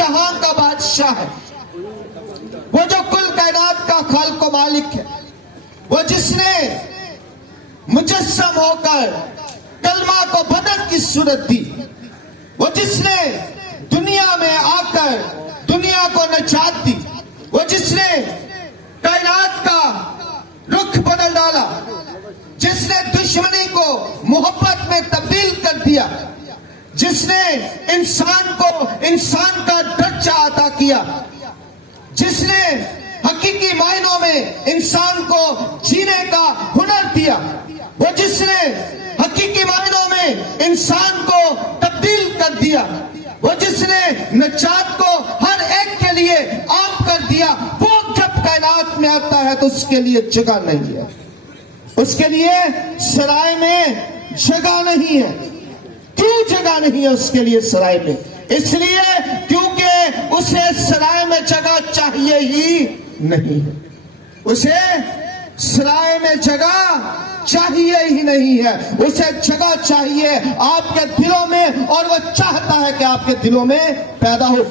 जहां का बादशाह है, वो जो कुल कायनात का खालिक व मालिक है, वो जिसने मुजस्सम होकर कलमा को बदन की सूरत दी, वो जिसने दुनिया में आकर दुनिया को नजात दी, वो जिसने कायनात का रुख बदल डाला, जिसने दुश्मनी को मोहब्बत में तब्दील कर दिया, जिसने इंसान को इंसान का दर्जा अता किया, जिसने हकीकी मायनों में इंसान को जीने का हुनर दिया, वो जिसने हकीकी मायनों में इंसान को तब्दील कर दिया, वो जिसने नजात को हर एक के लिए आम कर दिया, वो जब कायनात में आता है तो उसके लिए जगह नहीं है, उसके लिए सराय में जगह नहीं है। क्यों जगह नहीं है उसके लिए सराय में? इसलिए क्योंकि उसे सराय में जगह चाहिए ही नहीं है, उसे सराय में जगह चाहिए ही नहीं है, उसे जगह चाहिए आपके दिलों में, और वह चाहता है कि आपके दिलों में पैदा हो।